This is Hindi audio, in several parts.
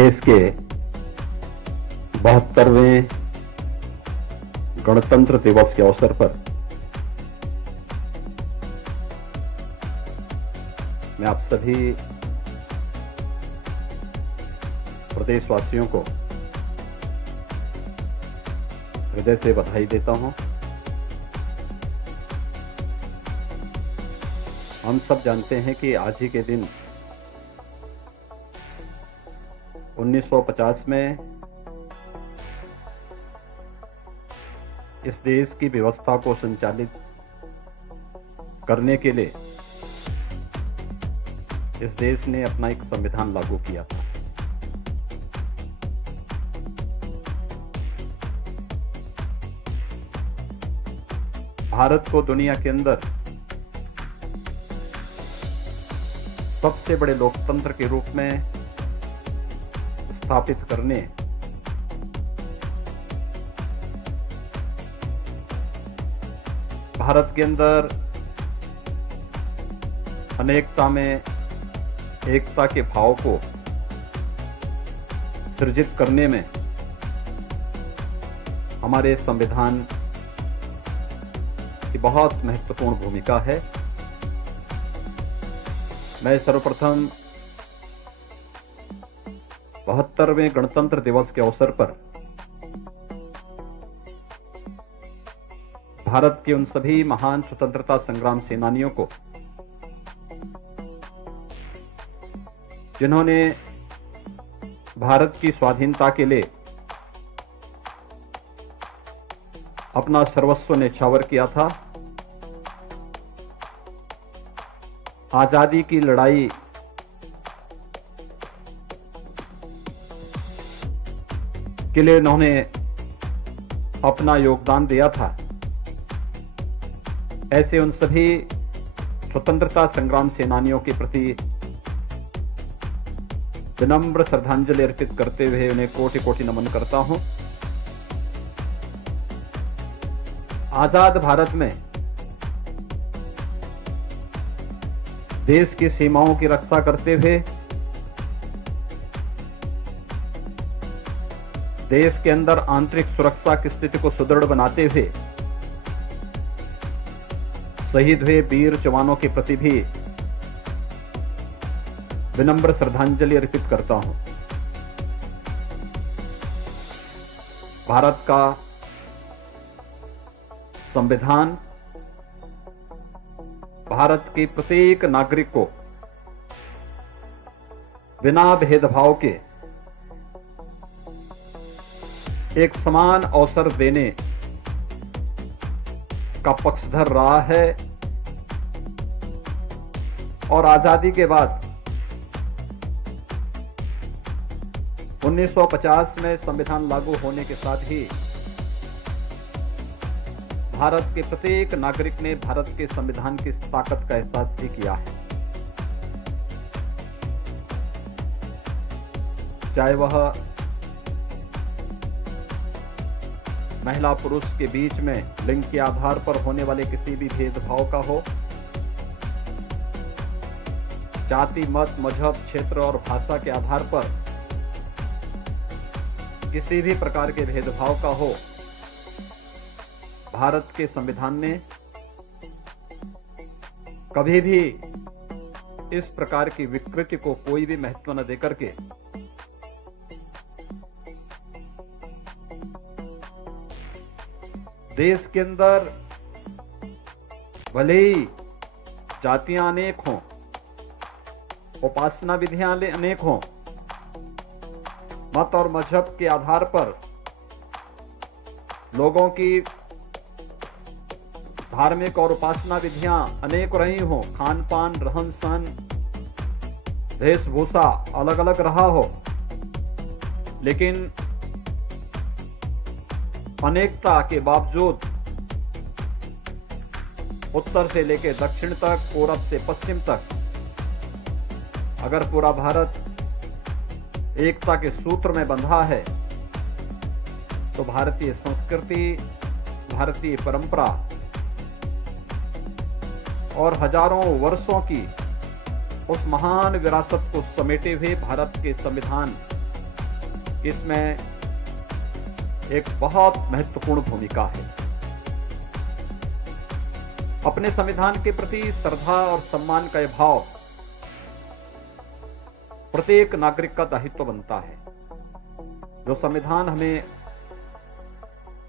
देश के 72वें गणतंत्र दिवस के अवसर पर मैं आप सभी प्रदेशवासियों को हृदय से बधाई देता हूं। हम सब जानते हैं कि आज ही के दिन 1950 में इस देश की व्यवस्था को संचालित करने के लिए इस देश ने अपना एक संविधान लागू किया था। भारत को दुनिया के अंदर सबसे बड़े लोकतंत्र के रूप में स्थापित करने भारत के अंदर अनेकता में एकता के भाव को सृजित करने में हमारे संविधान की बहुत महत्वपूर्ण भूमिका है। मैं सर्वप्रथम 72वें गणतंत्र दिवस के अवसर पर भारत के उन सभी महान स्वतंत्रता संग्राम सेनानियों को, जिन्होंने भारत की स्वाधीनता के लिए अपना सर्वस्व न्यौछावर किया था, आजादी की लड़ाई के लिए उन्होंने अपना योगदान दिया था, ऐसे उन सभी स्वतंत्रता संग्राम सेनानियों के प्रति विनम्र श्रद्धांजलि अर्पित करते हुए उन्हें कोटि कोटि नमन करता हूं। आजाद भारत में देश की सीमाओं की रक्षा करते हुए देश के अंदर आंतरिक सुरक्षा की स्थिति को सुदृढ़ बनाते हुए शहीद हुए वीर जवानों के प्रति भी विनम्र श्रद्धांजलि अर्पित करता हूं। भारत का संविधान भारत के प्रत्येक नागरिक को बिना भेदभाव के एक समान अवसर देने का पक्षधर रहा है और आजादी के बाद 1950 में संविधान लागू होने के साथ ही भारत के प्रत्येक नागरिक ने भारत के संविधान की ताकत का एहसास भी किया है। चाहे वह महिला पुरुष के बीच में लिंग के आधार पर होने वाले किसी भी भेदभाव का हो, जाति मत मजहब क्षेत्र और भाषा के आधार पर किसी भी प्रकार के भेदभाव का हो, भारत के संविधान ने कभी भी इस प्रकार की विकृति को कोई भी महत्व न देकर के देश के अंदर भले ही जातियां अनेक हों, उपासना विधियां अनेक हों, मत और मजहब के आधार पर लोगों की धार्मिक और उपासना विधियां अनेक रही हों, खान पान रहन सहन वेशभूषा अलग अलग रहा हो, लेकिन अनेकता के बावजूद उत्तर से लेकर दक्षिण तक, पूरब से पश्चिम तक अगर पूरा भारत एकता के सूत्र में बंधा है तो भारतीय संस्कृति, भारतीय परंपरा और हजारों वर्षों की उस महान विरासत को समेटे हुए भारत के संविधान इसमें एक बहुत महत्वपूर्ण भूमिका है। अपने संविधान के प्रति श्रद्धा और सम्मान का यह भाव प्रत्येक नागरिक का दायित्व बनता है। जो संविधान हमें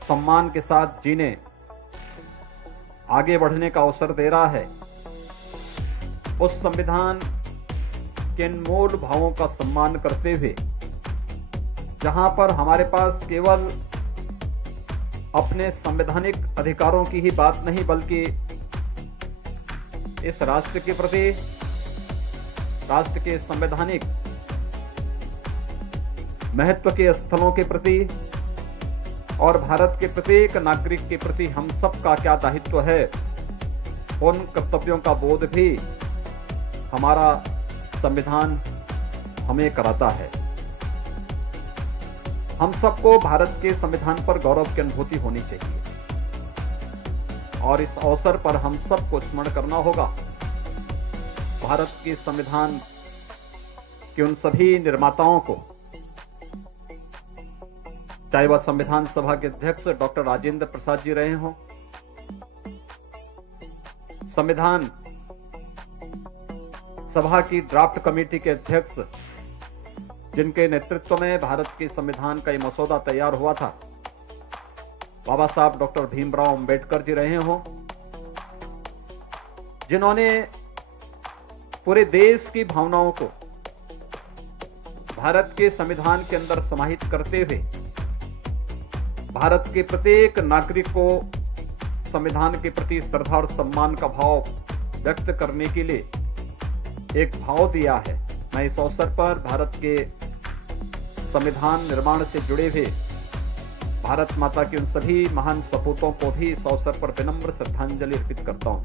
सम्मान के साथ जीने, आगे बढ़ने का अवसर दे रहा है, उस संविधान के मूल भावों का सम्मान करते हुए, जहां पर हमारे पास केवल अपने संवैधानिक अधिकारों की ही बात नहीं, बल्कि इस राष्ट्र के प्रति, राष्ट्र के संवैधानिक महत्व के स्थलों के प्रति और भारत के प्रत्येक नागरिक के प्रति हम सब का क्या दायित्व है, उन कर्तव्यों का बोध भी हमारा संविधान हमें कराता है। हम सबको भारत के संविधान पर गौरव की अनुभूति होनी चाहिए और इस अवसर पर हम सबको स्मरण करना होगा भारत के संविधान के उन सभी निर्माताओं को, चाहे वह संविधान सभा के अध्यक्ष डॉक्टर राजेंद्र प्रसाद जी रहे हों, संविधान सभा की ड्राफ्ट कमेटी के अध्यक्ष जिनके नेतृत्व में भारत के संविधान का ये मसौदा तैयार हुआ था, बाबा साहब डॉक्टर भीमराव अंबेडकर जी रहे हों, जिन्होंने पूरे देश की भावनाओं को भारत के संविधान के अंदर समाहित करते हुए भारत के प्रत्येक नागरिक को संविधान के प्रति श्रद्धा और सम्मान का भाव व्यक्त करने के लिए एक भाव दिया है। मैं इस अवसर पर भारत के संविधान निर्माण से जुड़े हुए भारत माता के उन सभी महान सपूतों को भी इस अवसर पर विनम्र श्रद्धांजलि अर्पित करता हूं।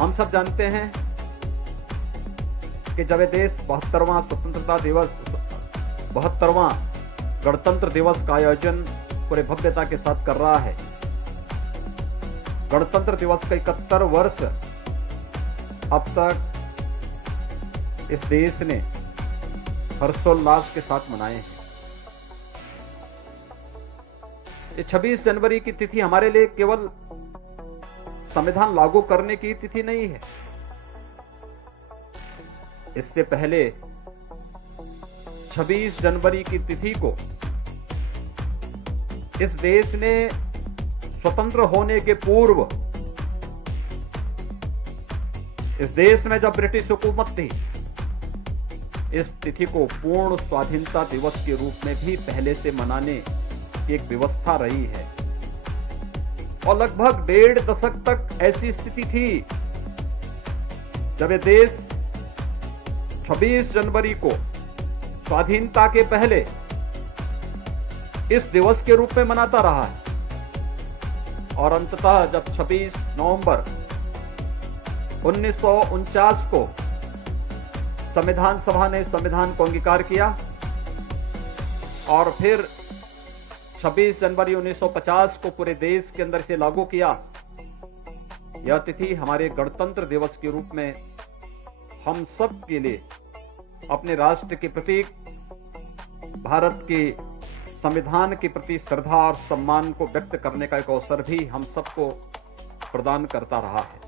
हम सब जानते हैं कि जब देश 72वां स्वतंत्रता दिवस, 72वां गणतंत्र दिवस का आयोजन पूरे भव्यता के साथ कर रहा है, गणतंत्र दिवस का 71 वर्ष अब तक इस देश ने हर्षोल्लास के साथ मनाए हैं। ये 26 जनवरी की तिथि हमारे लिए केवल संविधान लागू करने की तिथि नहीं है। इससे पहले 26 जनवरी की तिथि को इस देश ने स्वतंत्र होने के पूर्व, इस देश में जब ब्रिटिश हुकूमत थी, इस तिथि को पूर्ण स्वाधीनता दिवस के रूप में भी पहले से मनाने की एक व्यवस्था रही है और लगभग 1.5 दशक तक ऐसी स्थिति थी जब ये देश 26 जनवरी को स्वाधीनता के पहले इस दिवस के रूप में मनाता रहा है और अंततः जब 26 नवंबर 1949 को संविधान सभा ने संविधान को अंगीकार किया और फिर 26 जनवरी 1950 को पूरे देश के अंदर से लागू किया, यह तिथि हमारे गणतंत्र दिवस के रूप में हम सब के लिए अपने राष्ट्र के प्रतीक, भारत के संविधान के प्रति श्रद्धा और सम्मान को व्यक्त करने का एक अवसर भी हम सबको प्रदान करता रहा है।